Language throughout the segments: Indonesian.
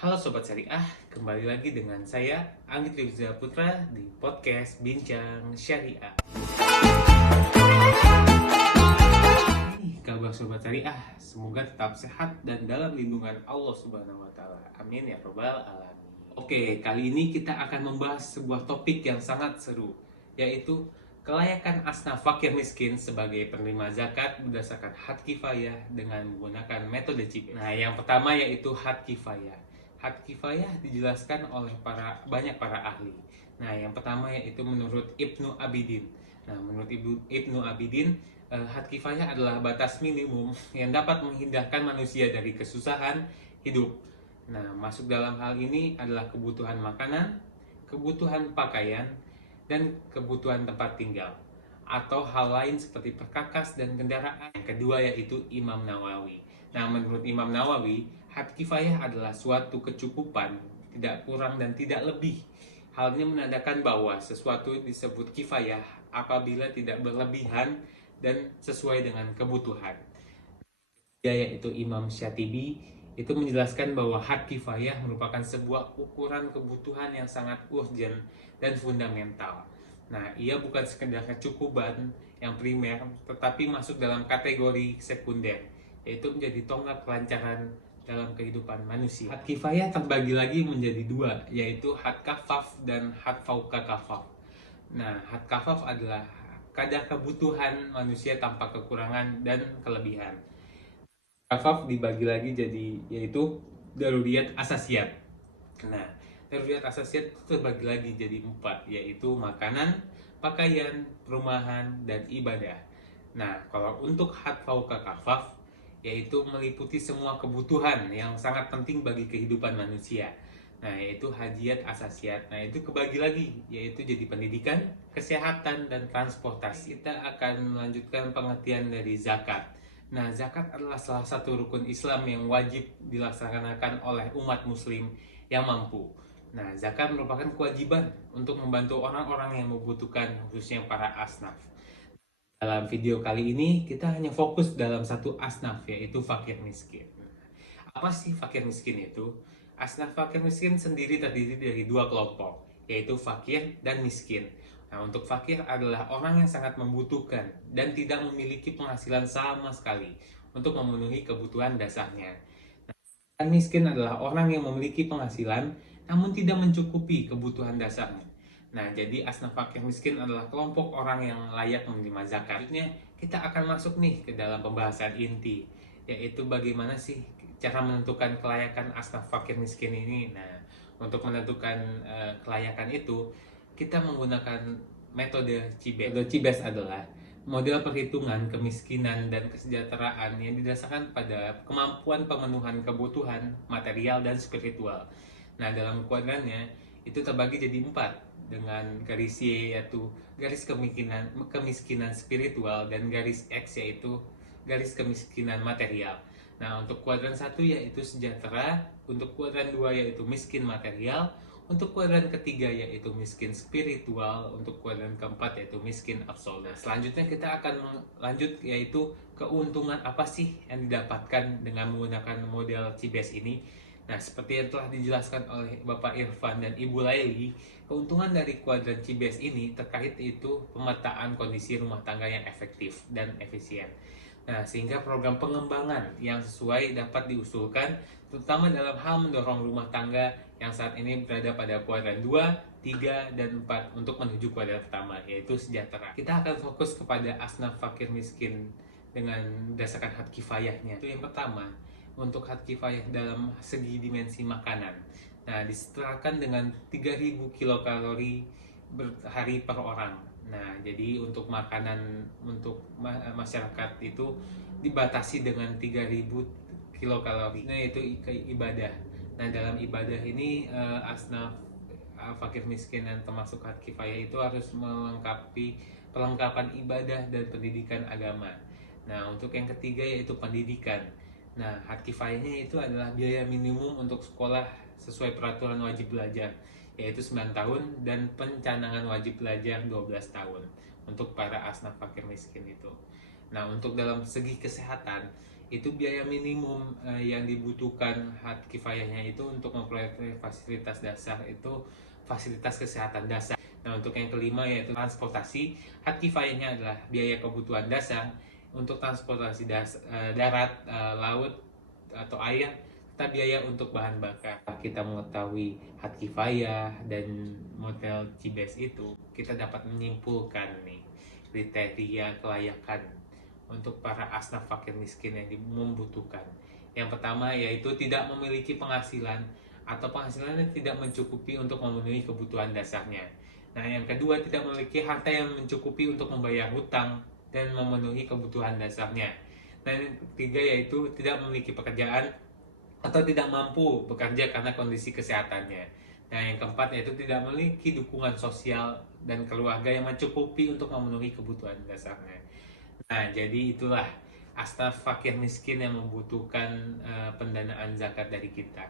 Halo Sobat Syariah, kembali lagi dengan saya Anggit Rizal Putra di podcast Bincang Syariah. Kabar Sobat Syariah, semoga tetap sehat dan dalam lindungan Allah Subhanahu wa Ta'ala. Amin ya Rabbal Alamin. Oke, kali ini kita akan membahas sebuah topik yang sangat seru, yaitu kelayakan asnaf fakir miskin sebagai penerima zakat berdasarkan had kifayah dengan menggunakan metode CIP. Nah, yang pertama yaitu had kifayah. Had kifayah dijelaskan oleh banyak para ahli. Nah, yang pertama yaitu menurut Ibnu Abidin. Nah, menurut Ibnu Abidin, had kifayah adalah batas minimum yang dapat menghindarkan manusia dari kesusahan hidup. Nah, masuk dalam hal ini adalah kebutuhan makanan, kebutuhan pakaian, dan kebutuhan tempat tinggal, atau hal lain seperti perkakas dan kendaraan. Yang kedua yaitu Imam Nawawi. Nah, menurut Imam Nawawi, had kifayah adalah suatu kecukupan, tidak kurang dan tidak lebih. Hal ini menandakan bahwa sesuatu disebut kifayah apabila tidak berlebihan dan sesuai dengan kebutuhan. Yaitu Imam Syatibi itu menjelaskan bahwa had kifayah merupakan sebuah ukuran kebutuhan yang sangat urgent dan fundamental. Nah, ia bukan sekedar kecukupan yang primer, tetapi masuk dalam kategori sekunder, yaitu menjadi tonggak kelancaran dalam kehidupan manusia. Had kifayah terbagi lagi menjadi dua, yaitu had kafaf dan had fauqa kafaf. Nah, had kafaf adalah kadar kebutuhan manusia tanpa kekurangan dan kelebihan. Kafaf dibagi lagi jadi yaitu daruriyat asasiyat. Nah, daruriyat asasiyat itu terbagi lagi jadi 4, yaitu makanan, pakaian, perumahan, dan ibadah. Nah, kalau untuk had fauqa kafaf, yaitu meliputi semua kebutuhan yang sangat penting bagi kehidupan manusia. Nah, yaitu hajiyat asasiyat. Nah, itu kebagi lagi, yaitu jadi pendidikan, kesehatan, dan transportasi. Kita akan melanjutkan pengertian dari zakat. Nah, zakat adalah salah satu rukun Islam yang wajib dilaksanakan oleh umat muslim yang mampu. Nah, zakat merupakan kewajiban untuk membantu orang-orang yang membutuhkan, khususnya para asnaf. Dalam video kali ini, kita hanya fokus dalam satu asnaf, yaitu fakir miskin. Apa sih fakir miskin itu? Asnaf fakir miskin sendiri terdiri dari dua kelompok, yaitu fakir dan miskin. Nah, untuk fakir adalah orang yang sangat membutuhkan dan tidak memiliki penghasilan sama sekali untuk memenuhi kebutuhan dasarnya. Dan miskin adalah orang yang memiliki penghasilan namun tidak mencukupi kebutuhan dasarnya. Nah, jadi asnaf fakir miskin adalah kelompok orang yang layak menerima zakat. Selanjutnya, kita akan masuk nih ke dalam pembahasan inti, yaitu bagaimana sih cara menentukan kelayakan asnaf fakir miskin ini. Nah, untuk menentukan kelayakan itu, kita menggunakan metode CIBES. Metode CIBES adalah model perhitungan kemiskinan dan kesejahteraan yang didasarkan pada kemampuan pemenuhan kebutuhan material dan spiritual. Nah, dalam kuadrannya itu terbagi jadi 4 dengan garis Y yaitu garis kemiskinan spiritual dan garis X yaitu garis kemiskinan material. Nah, untuk kuadran 1 yaitu sejahtera, untuk kuadran 2 yaitu miskin material, untuk kuadran ketiga yaitu miskin spiritual, untuk kuadran keempat yaitu miskin absolut. Nah, selanjutnya kita akan lanjut yaitu keuntungan apa sih yang didapatkan dengan menggunakan model CIBES ini. Nah, seperti yang telah dijelaskan oleh Bapak Irfan dan Ibu Laili, keuntungan dari kuadran CIBES ini terkait itu pemetaan kondisi rumah tangga yang efektif dan efisien. Nah, sehingga program pengembangan yang sesuai dapat diusulkan, terutama dalam hal mendorong rumah tangga yang saat ini berada pada kuadran 2, 3, dan 4 untuk menuju kuadran pertama, yaitu sejahtera. Kita akan fokus kepada asnaf fakir miskin dengan berdasarkan had kifayahnya. Itu yang pertama, untuk had kifayah dalam segi dimensi makanan. Nah, disetarakan dengan 3000 kilokalori hari per orang. Nah, jadi untuk makanan untuk masyarakat itu dibatasi dengan 3000 kilokalori. Nah, itu ibadah. Nah, dalam ibadah ini asnaf fakir miskin dan termasuk had kifayah itu harus melengkapi perlengkapan ibadah dan pendidikan agama. Nah, untuk yang ketiga yaitu pendidikan. Nah, had kifayahnya itu adalah biaya minimum untuk sekolah sesuai peraturan wajib belajar, yaitu 9 tahun, dan pencanangan wajib belajar 12 tahun untuk para asnaf fakir miskin itu. Nah, untuk dalam segi kesehatan, itu biaya minimum yang dibutuhkan hak kifayahnya itu untuk mempelajari fasilitas dasar itu fasilitas kesehatan dasar. Nah, untuk yang kelima yaitu transportasi, hak kifayahnya adalah biaya kebutuhan dasar untuk transportasi darat, laut atau air, serta biaya untuk bahan bakar. Kita mengetahui hak kifayah dan model CBS itu, kita dapat menyimpulkan nih kriteria kelayakan untuk para asnaf fakir miskin yang membutuhkan. Yang pertama yaitu tidak memiliki penghasilan atau penghasilannya tidak mencukupi untuk memenuhi kebutuhan dasarnya. Nah, yang kedua tidak memiliki harta yang mencukupi untuk membayar hutang dan memenuhi kebutuhan dasarnya. Dan yang ketiga yaitu tidak memiliki pekerjaan atau tidak mampu bekerja karena kondisi kesehatannya. Nah, yang keempat yaitu tidak memiliki dukungan sosial dan keluarga yang mencukupi untuk memenuhi kebutuhan dasarnya. Nah, jadi itulah asnaf fakir miskin yang membutuhkan pendanaan zakat dari kita,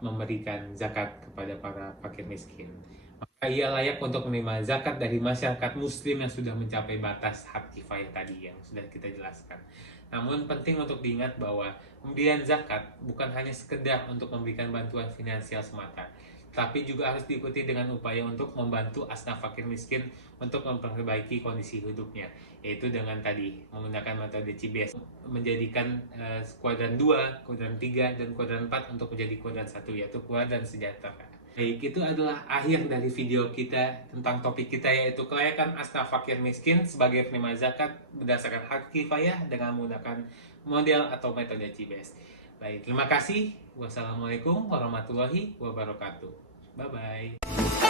memberikan zakat kepada para fakir miskin. Maka ia layak untuk menerima zakat dari masyarakat muslim yang sudah mencapai batas hak kifayah tadi yang sudah kita jelaskan. Namun penting untuk diingat bahwa pemberian zakat bukan hanya sekedar untuk memberikan bantuan finansial semata, tapi juga harus diikuti dengan upaya untuk membantu asnaf fakir miskin untuk memperbaiki kondisi hidupnya, yaitu dengan tadi menggunakan metode CBS, menjadikan kuadran 2, kuadran 3, dan kuadran 4 untuk menjadi kuadran 1, yaitu kuadran sejahtera. Baik, itu adalah akhir dari video kita tentang topik kita, yaitu kelayakan asnaf fakir miskin sebagai penerima zakat berdasarkan hak kifayah dengan menggunakan model atau metode CBS. Baik, terima kasih. Wassalamualaikum warahmatullahi wabarakatuh. Bye-bye.